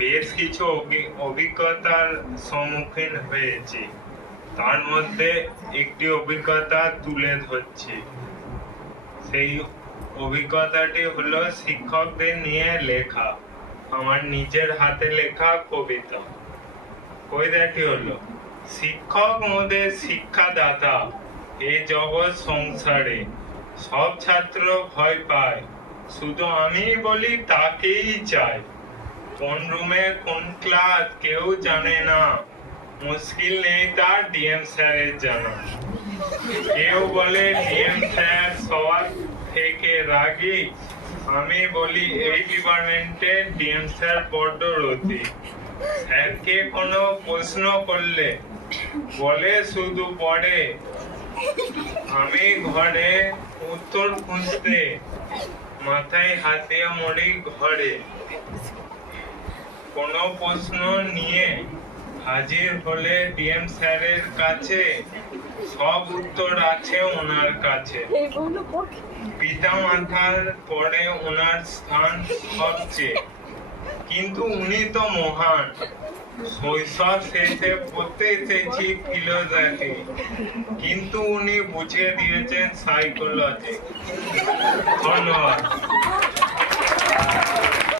বেশ কিছু অভিজ্ঞতার সম্মুখীন হয়েছি। তার মধ্যে একটি অভিজ্ঞতা তুলে ধরছি। সেই অভিজ্ঞতাটি হলো শিক্ষকদের নিয়ে লেখা আমার নিজের হাতে লেখা কবিতা। কবিতাটি হলো, শিক্ষক মোদের শিক্ষাদাতা, এ জগৎ সংসারে সব ছাত্র ভয় পায়, শুধু আমি বলি তাকেই চাই। কোন রুমে কোন ক্লাস কেউ জানে না, মুশকিল নেই তার ডিএম স্যারের জানা। কেউ বলে ডিএম স্যার সবার থেকে রাগী, আমি বলি এই ডিপার্টমেন্টে ডিএম স্যার বড্ড রতি। স্যারকে কোনো প্রশ্ন করলে বলে শুধু পড়ে, আমি ঘরে উত্তর খুঁজতে মাথায় হাতে মরি ঘরে। কোনো প্রশ্ন নিয়ে হাজির হলে ডিএম স্যারের কাছে সব উত্তর আছে ওনার কাছে। পিতা মাতার পরে ওনার স্থান সবচেয়ে, কিন্তু উনি তো মহান। শৈশব শেষে পড়তে এসেছি ফিলোসফি, কিন্তু উনি বুঝিয়ে দিয়েছেন সাইকোলজি। ধন্যবাদ।